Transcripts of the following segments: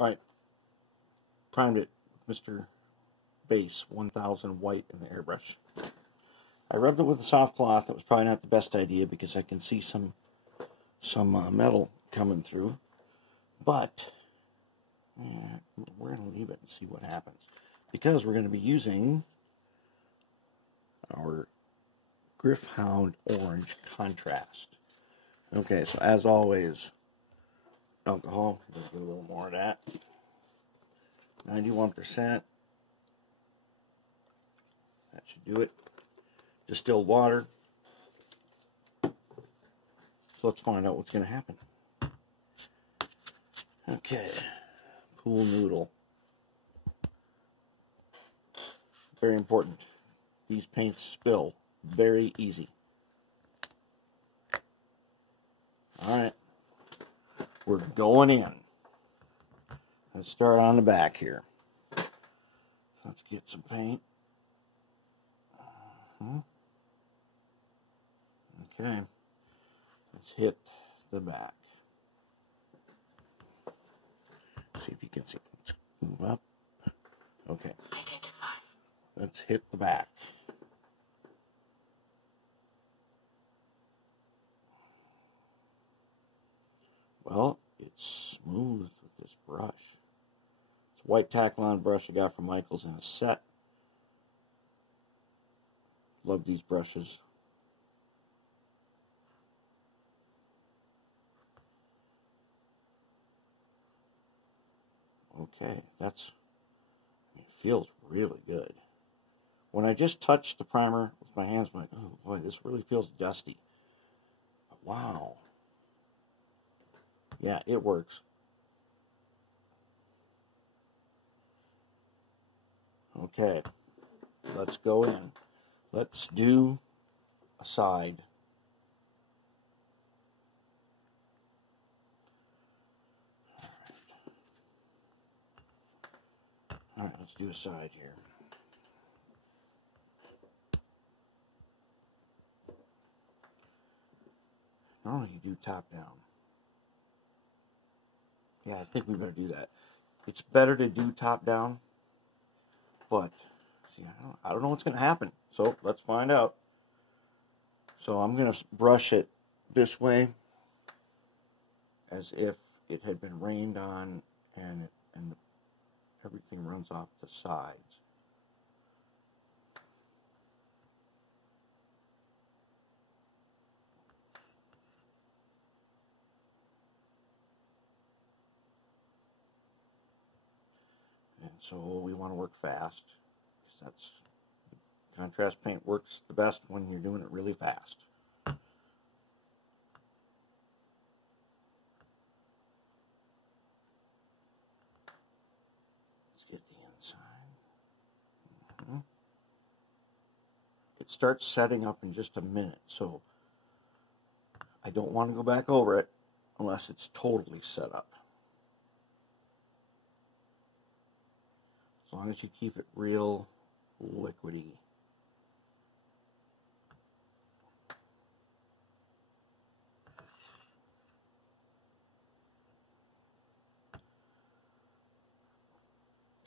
Alright, primed it, Mr. Base 1000 white in the airbrush. I rubbed it with a soft cloth. That was probably not the best idea because I can see some metal coming through. But we're going to leave it and see what happens. Because we're going to be using our Gryph Hound orange contrast. Okay, so as always, alcohol. Let's get a little more of that. 91%. That should do it. Distilled water. So let's find out what's going to happen. Okay. Pool noodle. Very important. These paints spill very easy. Alright. We're going in. Let's start on the back here. Let's get some paint. Okay. Let's hit the back. See if you can see. Let's move up. Okay. Let's hit the back. Well, it's smooth with this brush. It's a white taklon brush I got from Michael's in a set. Love these brushes. Okay, it feels really good. When I just touched the primer with my hands, I'm like, oh boy, this really feels dusty. But wow. Yeah, it works. Okay, let's go in. Let's do a side. Alright, let's do a side here. Normally you do top down. Yeah, I think we better do that. It's better to do top down, but see, I don't know what's going to happen. So let's find out. So I'm going to brush it this way, as if it had been rained on, and everything runs off the sides. And so we want to work fast, because contrast paint works the best when you're doing it really fast. Let's get the inside. It starts setting up in just a minute, so I don't want to go back over it unless it's totally set up. As long as you keep it real liquidy.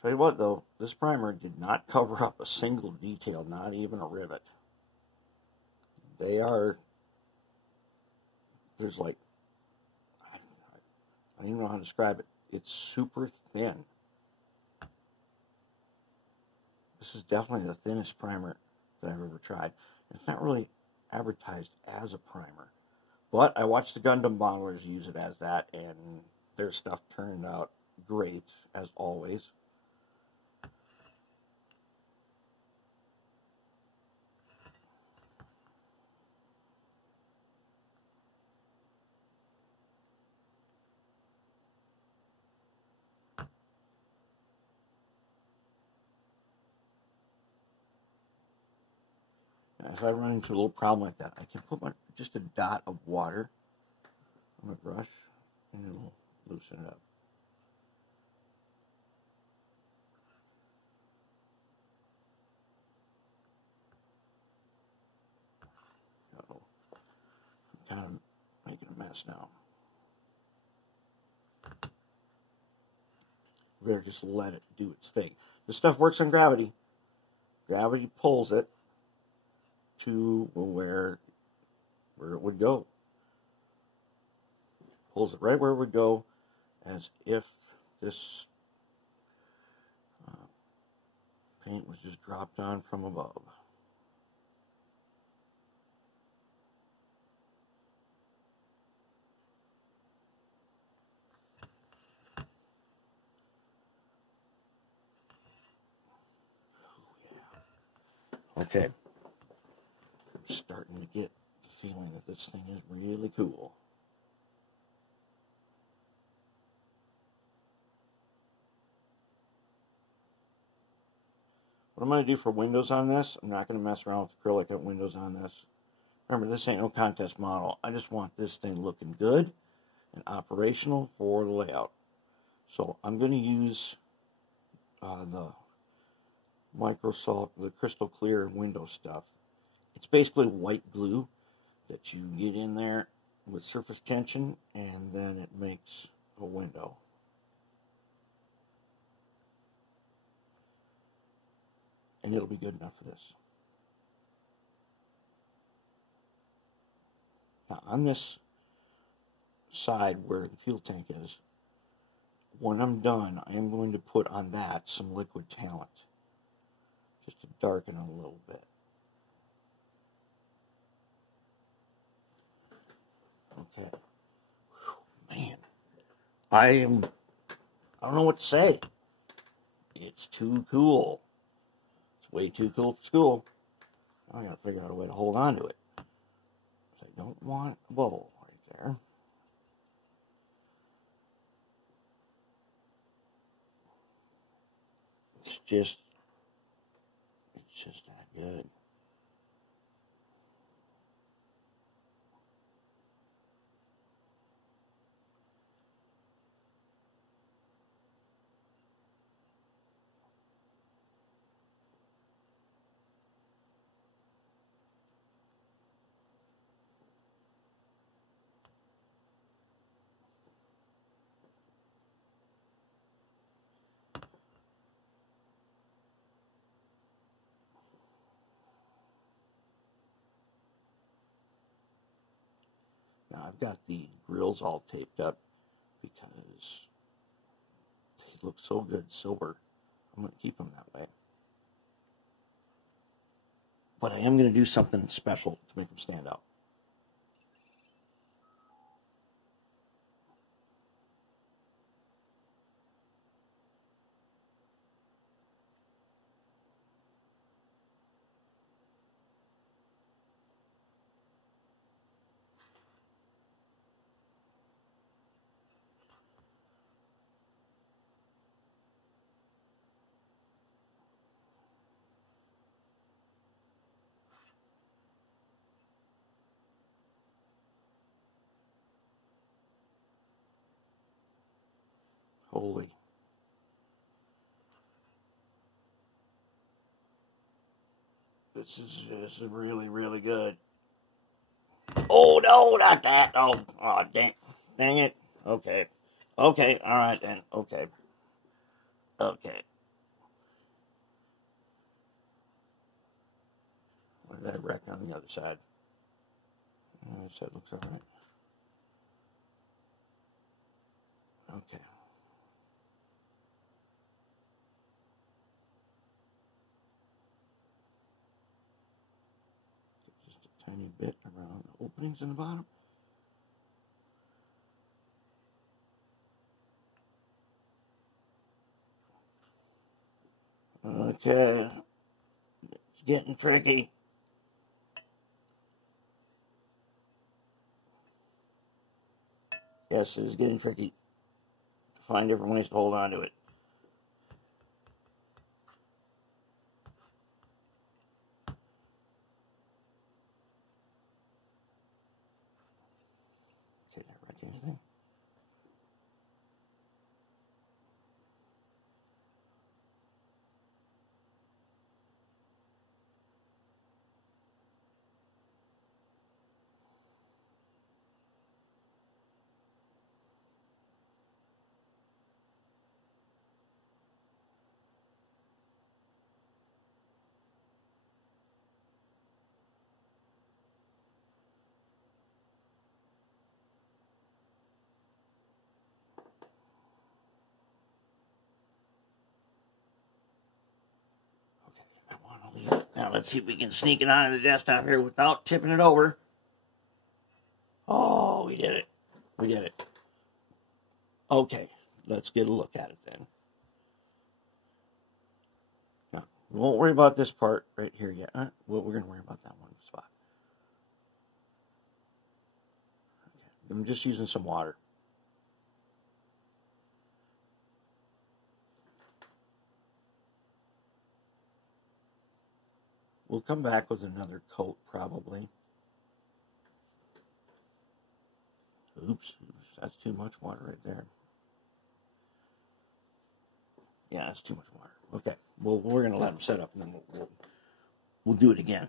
Tell you what though, this primer did not cover up a single detail, not even a rivet. There's like, I don't even know how to describe it. It's super thin. This is definitely the thinnest primer that I've ever tried. It's not really advertised as a primer, but I watched the Gundam bottlers use it as that, and their stuff turned out great, as always. If I run into a little problem like that, I can put just a dot of water on the brush and it'll loosen it up. Uh-oh. I'm kind of making a mess now. We better just let it do its thing. This stuff works on gravity. Gravity pulls it to where it would go. Pulls it right where it would go, as if this paint was just dropped on from above. Okay, I'm starting to get the feeling that this thing is really cool. What I'm going to do for windows on this, I'm not going to mess around with acrylic windows on this. Remember, this ain't no contest model. I just want this thing looking good and operational for the layout. So I'm going to use the Microsalt, the crystal clear window stuff. It's basically white glue that you get in there with surface tension, and then it makes a window. And it'll be good enough for this. Now on this side where the fuel tank is, when I'm done, I am going to put on that some liquid talent, just to darken it a little bit. Okay. Whew, man, I don't know what to say. It's too cool. It's way too cool for school. I gotta figure out a way to hold on to it. I don't want a bubble right there. It's just that good. Now I've got the grills all taped up because they look so good silver. I'm going to keep them that way. But I am going to do something special to make them stand out. Holy. This is really, really good. Oh, no, not that. Oh, dang it. Okay. Okay, all right then. Okay. Okay. What did I wreck on the other side? The other side looks all right. Okay. Just a tiny bit around the openings in the bottom. Okay. It's getting tricky. Yes, it is getting tricky to find different ways to hold on to it. Okay, did I wreck anything? let's see if we can sneak it onto the desktop here without tipping it over. Oh, we did it. We did it. Okay, let's get a look at it then. Now, we won't worry about this part right here yet. Well, we're going to worry about that one spot. Okay, I'm just using some water. We'll come back with another coat probably. Oops, that's too much water right there. Yeah, that's too much water. Okay, well, we're going to let them set up, and then we'll do it again.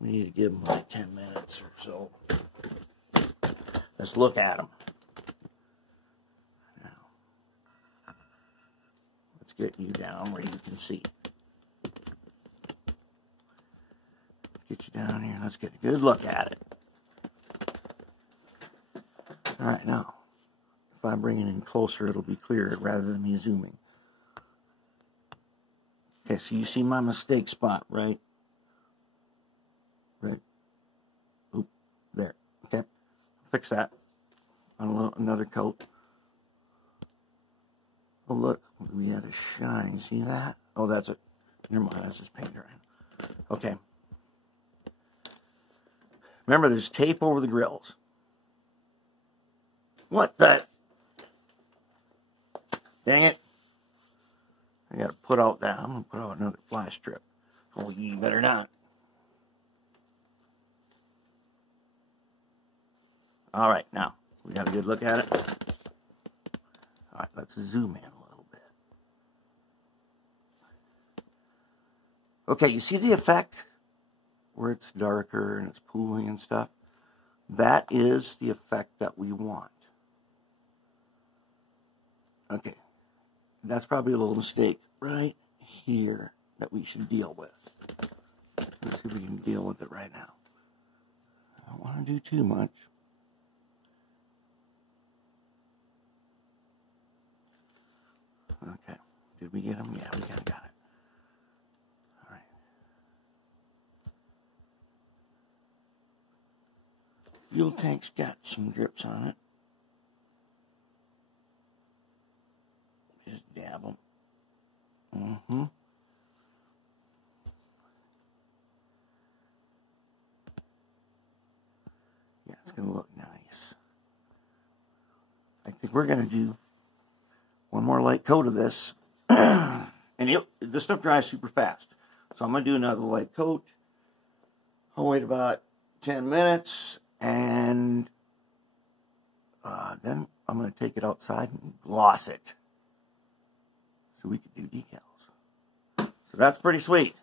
We need to give them like 10 minutes or so. Let's look at them. Now, let's get you down where you can see. Get you down here. Let's get a good look at it. All right, now, if I bring it in closer, it'll be clearer rather than me zooming. Okay, so you see my mistake spot, right? Right. Oop, there. Okay, fix that on another coat. Oh, look, we had a shine. See that? Oh, that's it. Never mind, that's just paint drying. Okay. Remember, there's tape over the grills. What the? Dang it. I gotta put out that. I'm gonna put out another fly strip. Oh, you better not. Alright, now, we got a good look at it. Alright, let's zoom in a little bit. Okay, you see the effect? Where it's darker and it's pooling and stuff? That is the effect that we want. Okay, that's probably a little mistake right here that we should deal with. Let's see if we can deal with it right now. I don't want to do too much. Okay, did we get them? Yeah, we kind of got it. All right. Fuel tank's got some drips on it. Just dab them. Yeah, it's going to look nice. I think we're going to do one more light coat of this. And this stuff dries super fast. So I'm going to do another light coat. I'll wait about 10 minutes. And then I'm going to take it outside and gloss it. So we could do decals. So that's pretty sweet.